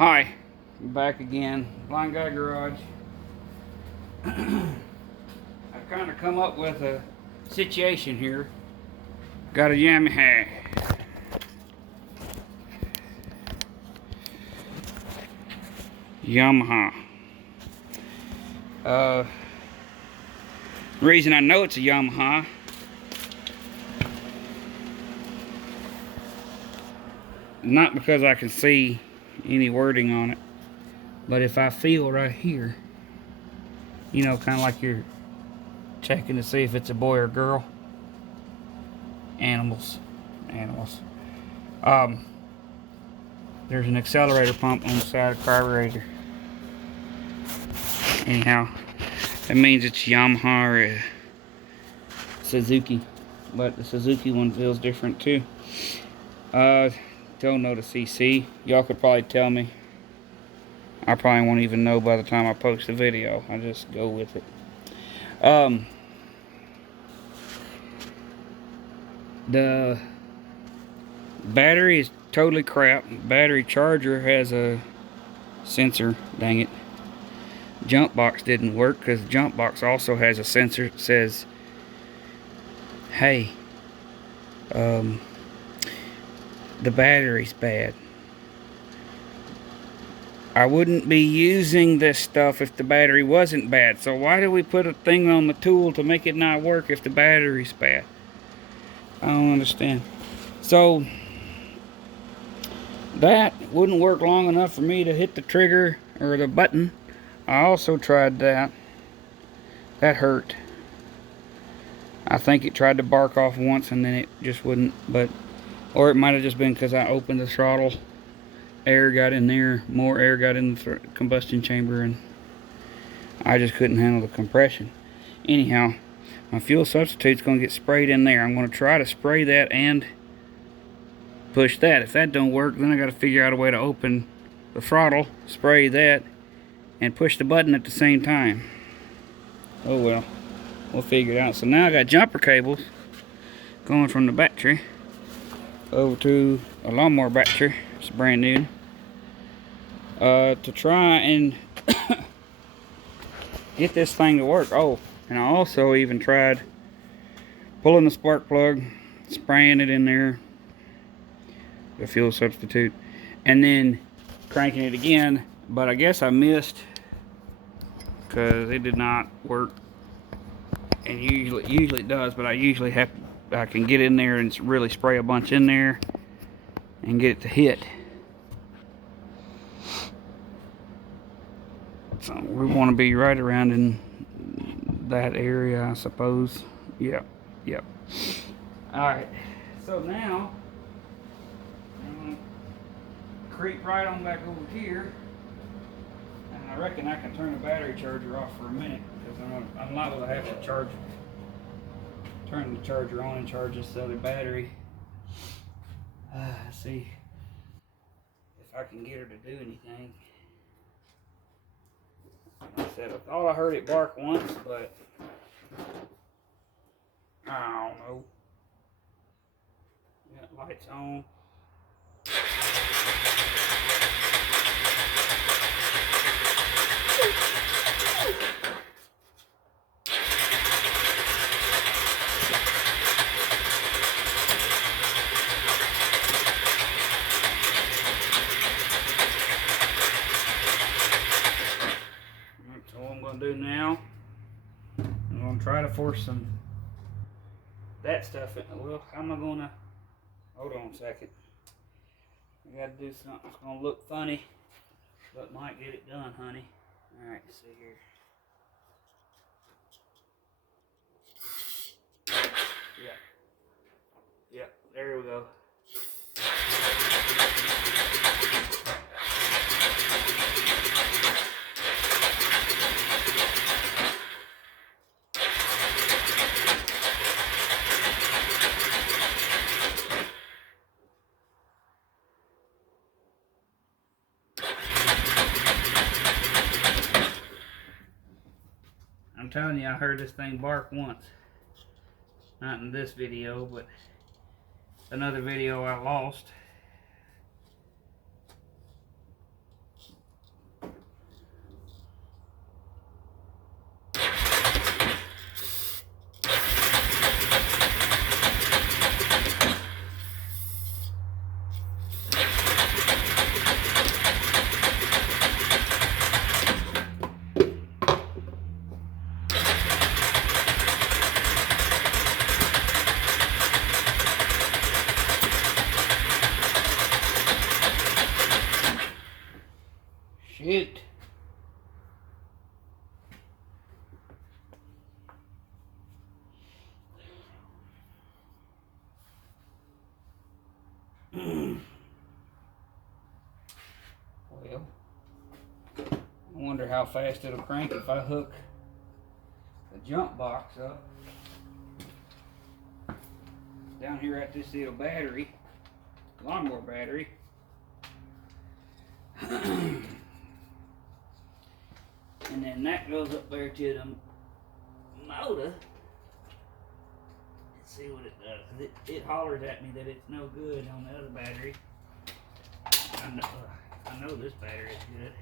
Hi, I'm back again. Blind Guy Garage. I've kind of come up with a situation here. Got a Yamahuh. Yamaha. The reason I know it's a Yamaha, not because I can see any wording on it, but if I feel right here, you know, kind of like you're checking to see if it's a boy or girl. Animals. There's an accelerator pump on the side of the carburetor. Anyhow, that means it's Yamaha or a Suzuki, but the Suzuki one feels different too. Don't know the CC. Y'all could probably tell me. I probably won't even know by the time I post the video. I just go with it. The battery is totally crap. Battery charger has a sensor, dang it. Jump box didn't work because jump box also has a sensor that says, hey, the battery's bad. I wouldn't be using this stuff if the battery wasn't bad. So why do we put a thing on the tool to make it not work if the battery's bad? I don't understand. So that wouldn't work long enough for me to hit the trigger or the button. I also tried that. That hurt. I think it tried to bark off once and then it just wouldn't, or it might have just been because I opened the throttle. Air got in there, more air got in the combustion chamber, and I just couldn't handle the compression. Anyhow, my fuel substitute's going to get sprayed in there. I'm going to try to spray that and push that. If that don't work, then I got to figure out a way to open the throttle, spray that, and push the button at the same time. Oh well, we'll figure it out. So now I got jumper cables going from the battery over to a lawnmower battery. It's brand new. To try and get this thing to work. Oh, and I also even tried pulling the spark plug, spraying it in there, the fuel substitute, and then cranking it again. But I guess I missed because it did not work. And usually it does, but I can get in there and really spray a bunch in there and get it to hit. So we want to be right around in that area, I suppose. Yep. Alright, so now I'm going to creep right on back over here, and I reckon I can turn the battery charger off for a minute because I'm liable to have to turn the charger on and charge this other battery. See if I can get her to do anything. Like I said, I thought I heard it bark once, but I don't know. Got lights on. That's all I'm going to do now. I'm going to try to force that stuff in. Well, how am I going to... Hold on a second. I got to do something that's going to look funny, but might get it done, honey. Alright, see here. Yep, there we go. I'm telling you, I heard this thing bark once. Not in this video, but another video I lost. Shoot. Well, I wonder how fast it'll crank if I hook the jump box up down here at this little battery, lawnmower battery. And then that goes up there to the motor. Let's see what it does. It hollers at me that it's no good on the other battery. I know this battery is good.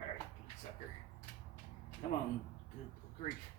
Alright, sucker. Come on, good grief.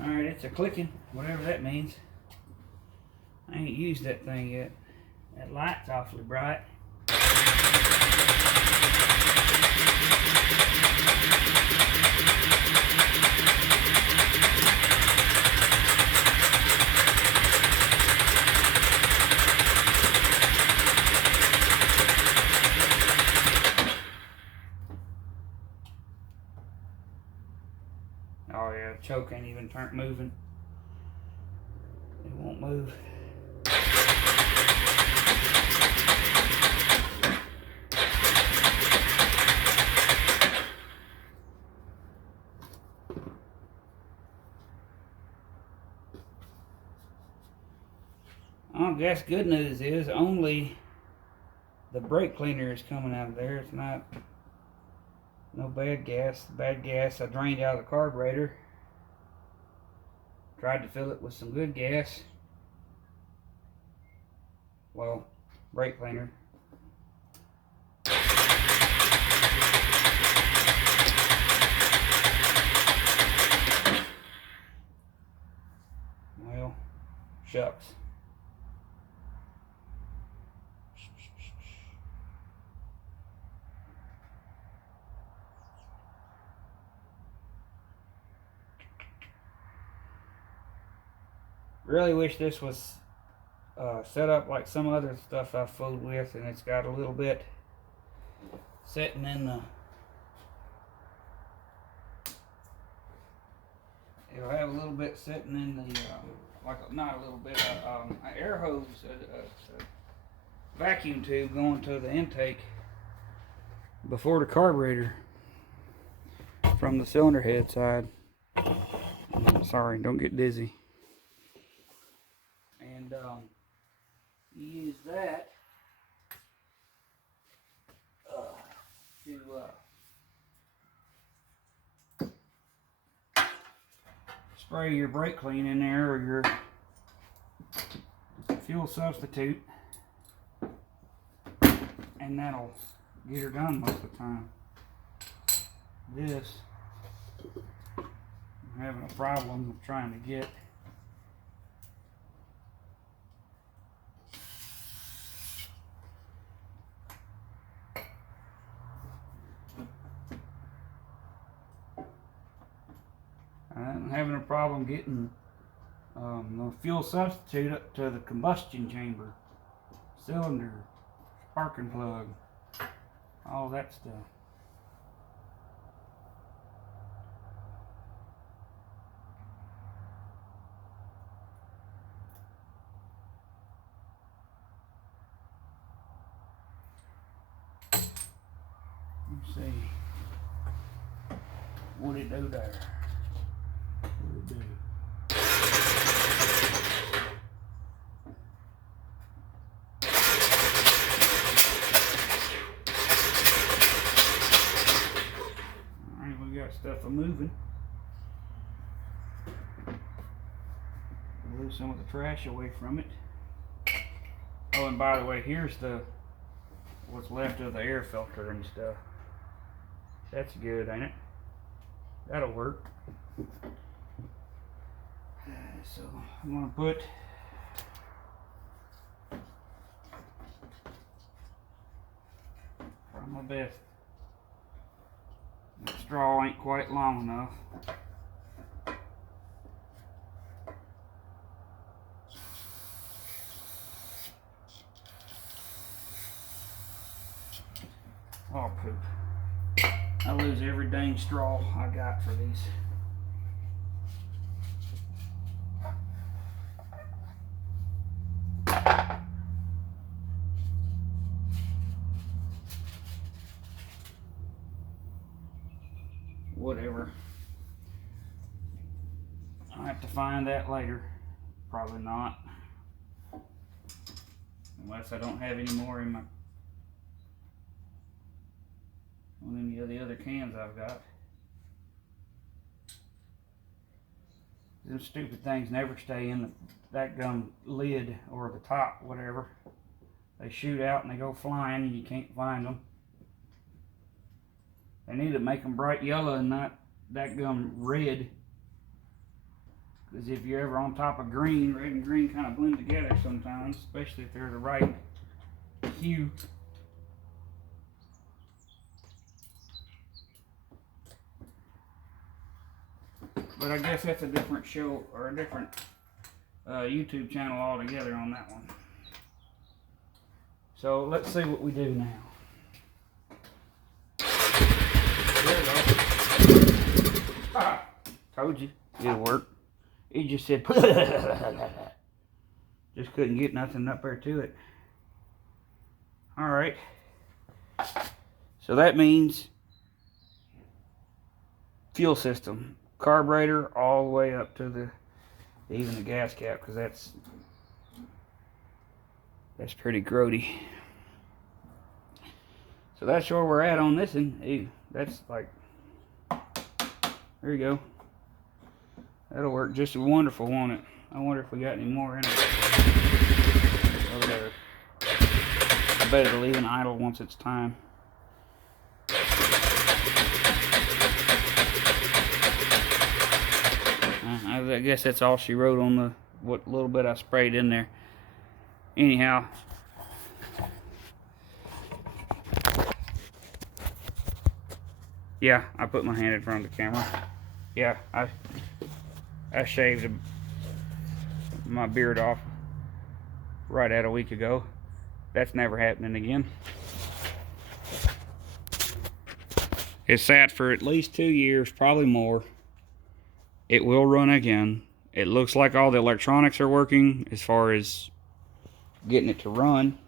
Alright, it's a clicking, whatever that means. I ain't used that thing yet. That light's awfully bright. Oh yeah, the choke ain't even moving. It won't move. I guess good news is only the brake cleaner is coming out of there. It's not no bad gas. Bad gas I drained out of the carburetor. Tried to fill it with some good gas. Well, brake cleaner. Well, shucks. Really wish this was set up like some other stuff I've fooled with, and it's got a little bit sitting in the, it'll have a little bit sitting in the, like, not a little bit, an air hose, a vacuum tube going to the intake before the carburetor from the cylinder head side. Sorry, don't get dizzy. And you use that to spray your brake clean in there, or your fuel substitute, and that'll get her done most of the time. This, I'm having a problem with trying to get I'm having a problem getting the fuel substitute up to the combustion chamber, cylinder, sparking plug, all that stuff. Let's see what it do there. What it do? Alright, we got stuff moving. Move some of the trash away from it. Oh, and by the way, here's the what's left of the air filter and stuff. That's good, ain't it? That'll work. So I'm gonna put my best. The straw ain't quite long enough. Oh poop. I lose every dang straw I got for these. Whatever. I'll have to find that later. Probably not. Unless I don't have any more in my on any of the other cans I've got. Those stupid things never stay in that gum lid or the top, whatever. They shoot out and they go flying and you can't find them. They need to make them bright yellow and not that gum red. Because if you're ever on top of green, red and green kind of blend together sometimes, especially if they're the right hue. But I guess that's a different show or a different YouTube channel altogether on that one. So let's see what we do now. There we go. Ah, told you it'll work. He just said, just couldn't get nothing up there to it. All right. So that means fuel system, carburetor, all the way up to the even the gas cap, because that's pretty grody. So that's where we're at on this, and that's like, there you go. That'll work just wonderful, won't it? I wonder if we got any more in it. Over there. I bet it'll even idle once it's time. I guess that's all she wrote on the what little bit I sprayed in there. Anyhow, yeah, I put my hand in front of the camera. Yeah, I shaved my beard off right at a week ago. That's never happening again. It sat for at least 2 years, probably more. It will run again. It looks like all the electronics are working as far as getting it to run.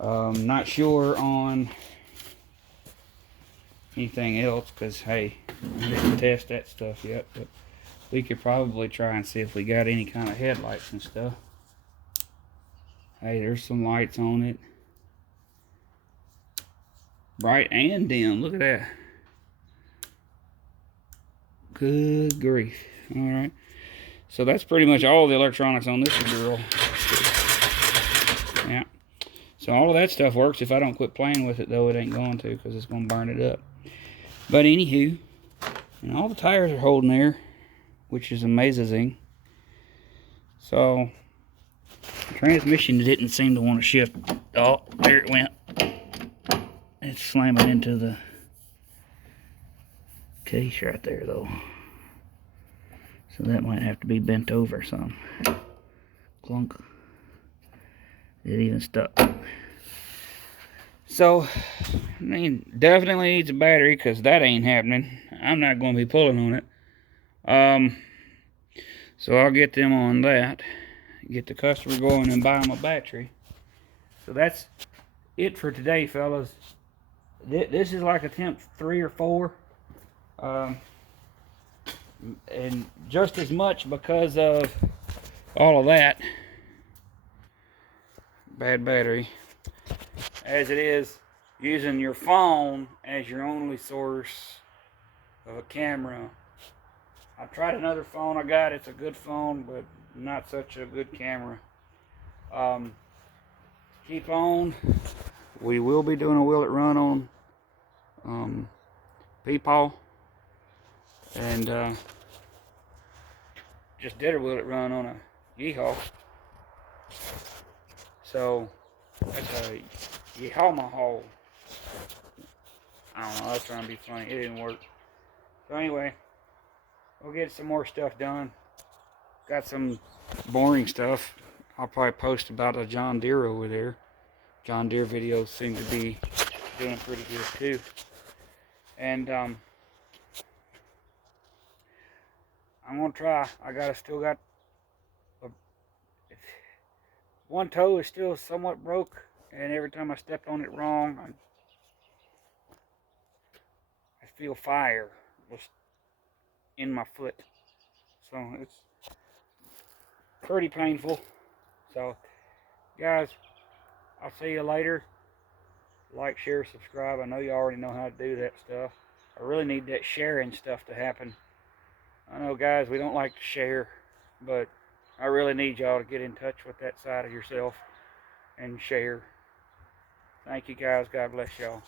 Not sure on anything else because, hey, I didn't test that stuff yet, but we could probably try and see if we got any kind of headlights and stuff. Hey, there's some lights on it. Bright and dim, look at that. Good grief. Alright. So that's pretty much all the electronics on this girl. Yeah. So all of that stuff works. If I don't quit playing with it, though, it ain't going to, because it's going to burn it up. But anywho, and all the tires are holding there, which is amazing. So the transmission didn't seem to want to shift. Oh, there it went. It's slamming into the case right there, though. So that might have to be bent over some. Clunk. It even stuck. So, I mean, definitely needs a battery, because that ain't happening. I'm not going to be pulling on it. So I'll get them on that. Get the customer going and buy them a battery. So that's it for today, fellas. This is like attempt 3 or 4. And just as much because of all of that bad battery as it is using your phone as your only source of a camera. I tried another phone I got. It's a good phone, but not such a good camera. Keep on. We will be doing a Will It Run on Peepaw. And just did a wheel it run on a Yamahuh. So that's a Yamahuh. I don't know, I was trying to be funny. It didn't work. So anyway, we'll get some more stuff done. Got some boring stuff. I'll probably post about a John Deere over there. John Deere videos seem to be doing pretty good too. And I'm gonna try. Still got a, one toe is still somewhat broke, and every time I step on it wrong, I feel fire just in my foot. So it's pretty painful. So guys, I'll see you later. Like, share, subscribe. I know you already know how to do that stuff. I really need that sharing stuff to happen. I know, guys, we don't like to share, but I really need y'all to get in touch with that side of yourself and share. Thank you, guys. God bless y'all.